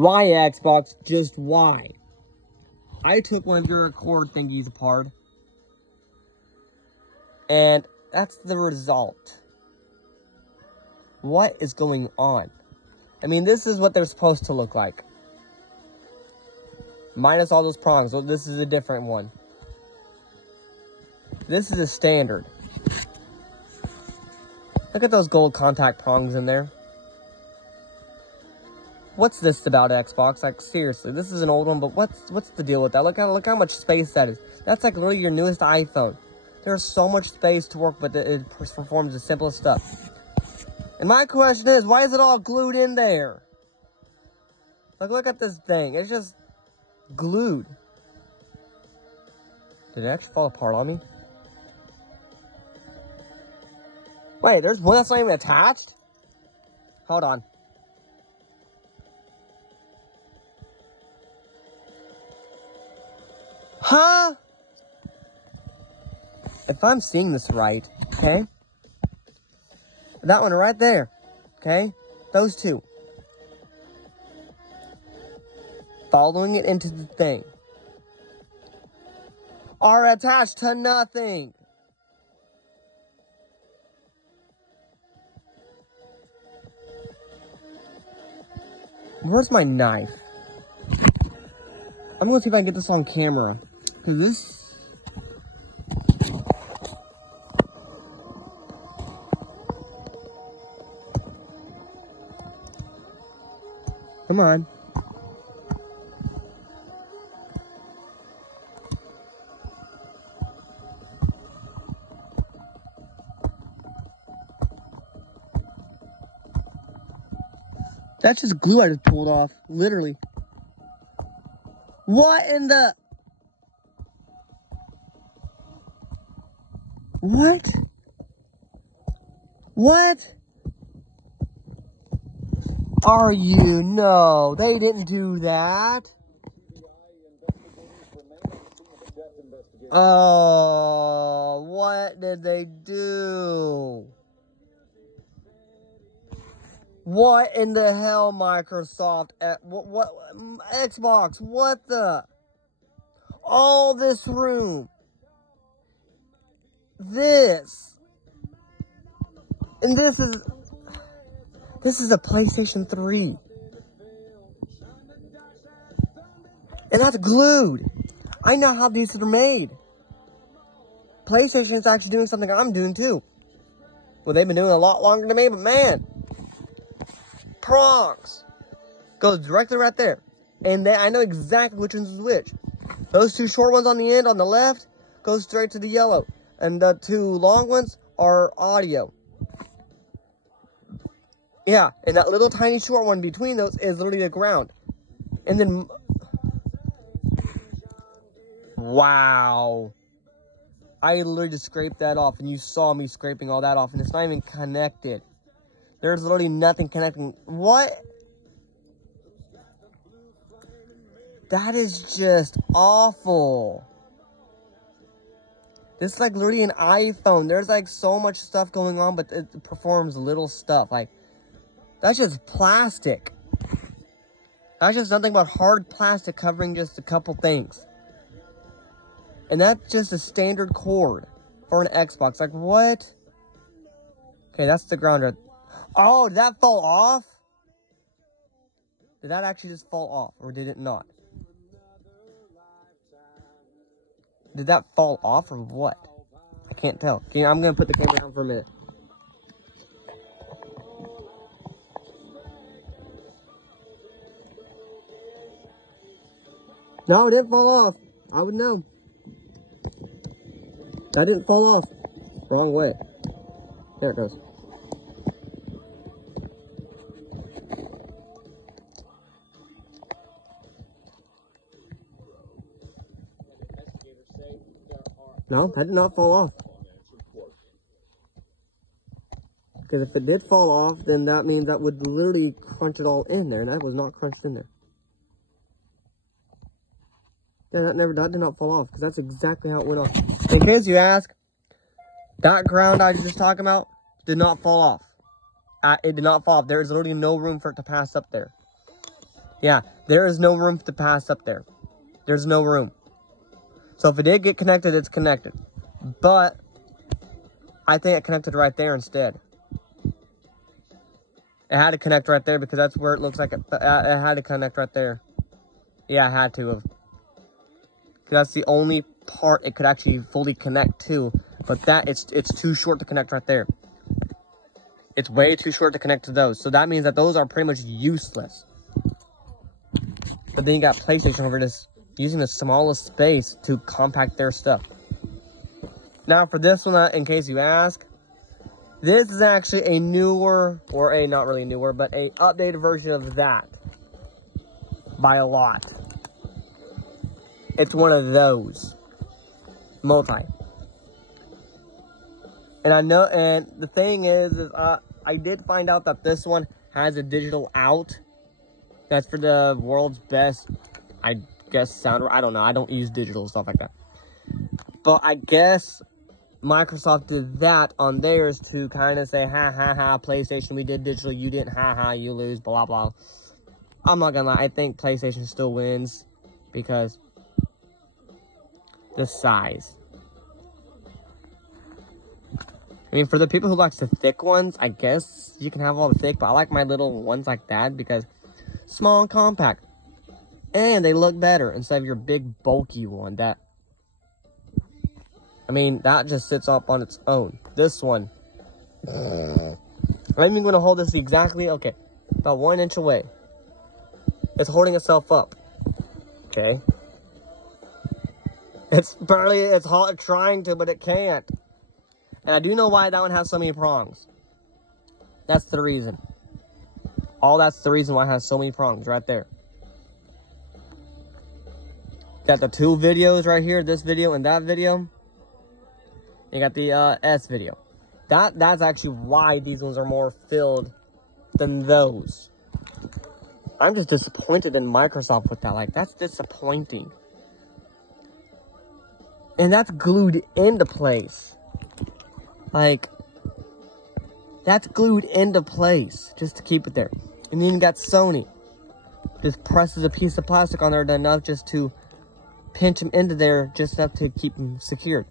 Why, Xbox? Just why? I took one of your cord thingies apart. And that's the result. What is going on? I mean, this is what they're supposed to look like. Minus all those prongs. So this is a different one. This is a standard. Look at those gold contact prongs in there. What's this about, Xbox? Like, seriously, this is an old one, but what's the deal with that? Look how much space that is. That's like literally your newest iPhone. There's so much space to work with. It performs the simplest stuff. And my question is, why is it all glued in there? Like, look at this thing. It's just glued. Did it actually fall apart on me? Wait, there's one that's not even attached? Hold on. Huh? If I'm seeing this right, okay? That one right there, okay? Those two. Following it into the thing are attached to nothing. Where's my knife? I'm gonna see if I can get this on camera. Cause this... Come on. That's just glue I just pulled off, literally. What in the... What? What? Are you? No, they didn't do that. Oh, what did they do? What in the hell, Microsoft? What Xbox? What the? All this room. This. And this is a PlayStation 3. And that's glued. I know how these are made. PlayStation is actually doing something I'm doing too. Well, they've been doing a lot longer than me, but man. Prongs. Goes directly right there. And then I know exactly which one's which. Those two short ones on the end, on the left, go straight to the yellow. And the two long ones are audio. Yeah, and that little tiny short one between those is literally the ground. And then... Wow. I literally just scraped that off, and you saw me scraping all that off, and it's not even connected. There's literally nothing connecting. What? That is just awful. This is like literally an iPhone. There's like so much stuff going on, but it performs little stuff. Like, that's just plastic. That's just nothing but hard plastic covering just a couple things. And that's just a standard cord for an Xbox. Like, what? Okay, that's the grounder. Oh, did that fall off? Did that actually just fall off, or did it not? Did that fall off, or what? I can't tell. Okay, I'm going to put the camera down for a minute. No, it didn't fall off. I would know. That didn't fall off. Wrong way. There it goes. No, that did not fall off. Because if it did fall off, then that means that would literally crunch it all in there, and that was not crunched in there. Yeah, that did not fall off, because that's exactly how it went off. In case you ask, that ground I was just talking about did not fall off. It did not fall off. There is literally no room for it to pass up there. Yeah, there is no room to pass up there. There's no room. So if it did get connected, it's connected. But I think it connected right there instead. It had to connect right there because that's where it looks like it had to connect right there. Yeah, it had to have. That's the only part it could actually fully connect to. But that, it's too short to connect right there. It's way too short to connect to those. So that means that those are pretty much useless. But then you got PlayStation over this, using the smallest space to compact their stuff. Now for this one, in case you ask, this is actually a newer, or a not really newer, but a updated version of that. By a lot. It's one of those. Multi. And I know, and the thing is I did find out that this one has a digital out. That's for the world's best, I guess, sound. I don't know. I don't use digital stuff like that. But I guess Microsoft did that on theirs to kind of say, ha, ha, ha, PlayStation, we did digital, you didn't, ha, ha, you lose, blah, blah. I'm not gonna lie, I think PlayStation still wins because the size. I mean, for the people who likes the thick ones, I guess you can have all the thick, but I like my little ones like that because small and compact. And they look better instead of your big, bulky one that, I mean, that just sits up on its own. This one, I'm even going to hold this exactly, okay, about 1 inch away. It's holding itself up, okay? It's barely, it's trying to, but it can't. And I do know why that one has so many prongs. That's the reason. That's the reason why it has so many prongs right there. Got the 2 videos right here, this video and that video. You got the S video. That's actually why these ones are more filled than those. I'm just disappointed in Microsoft with that. Like, that's disappointing. And that's glued into place. Like, that's glued into place just to keep it there. And then you got Sony. Just presses a piece of plastic on there enough just to pinch them into there, just enough to keep them secured.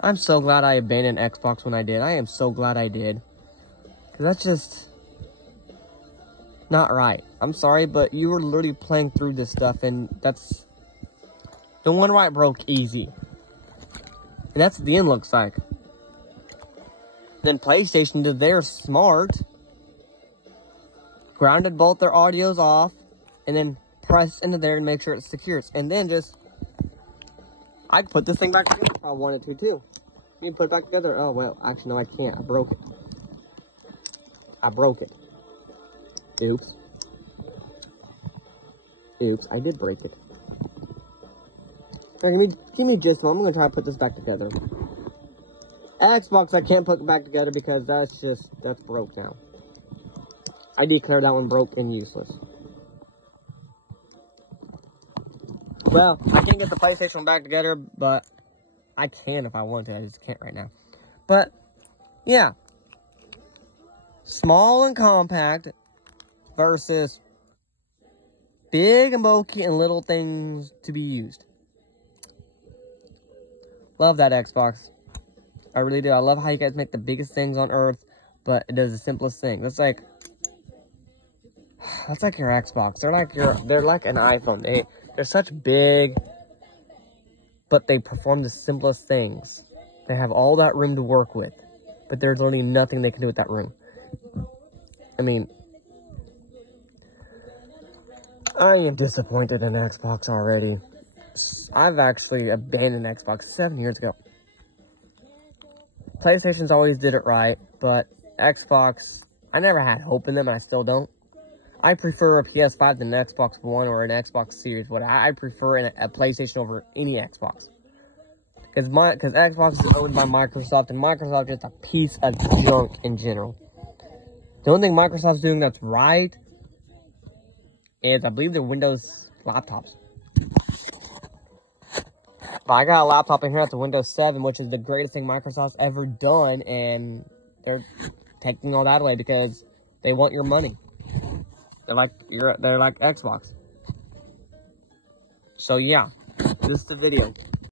I'm so glad I abandoned Xbox when I did. I am so glad I did. Because that's just not right. I'm sorry, but you were literally playing through this stuff, and that's the one why it broke easy. And that's what the end looks like. Then PlayStation did their smart. Grounded both their audios off, and then pressed into there to make sure it secures. And then just, I could put this thing back together if I wanted to too. You can put it back together. Oh, well, actually, no, I can't. I broke it. I broke it. Oops. Oops, I did break it. Right, give me just a moment. I'm going to try to put this back together. Xbox, I can't put it back together because that's broke now. I declare that one broke and useless. Well, I can't get the PlayStation back together, but I can if I want to. I just can't right now. But, yeah. Small and compact versus big and bulky and little things to be used. Love that Xbox. I really do. I love how you guys make the biggest things on earth, but it does the simplest thing. That's like your Xbox. They're like an iPhone. They're such big, but they perform the simplest things. They have all that room to work with, but there's literally nothing they can do with that room. I mean, I am disappointed in Xbox already. I've actually abandoned Xbox 7 years ago. PlayStation's always did it right, but Xbox, I never had hope in them, and I still don't. I prefer a PS5 than an Xbox One or an Xbox Series. I prefer a PlayStation over any Xbox. Because Xbox is owned by Microsoft, and Microsoft is just a piece of junk in general. The only thing Microsoft's doing that's right is, I believe, their Windows laptops. But I got a laptop in here that's a Windows 7, which is the greatest thing Microsoft's ever done, and taking all that away because they want your money. They're like Xbox. So yeah, this is the video.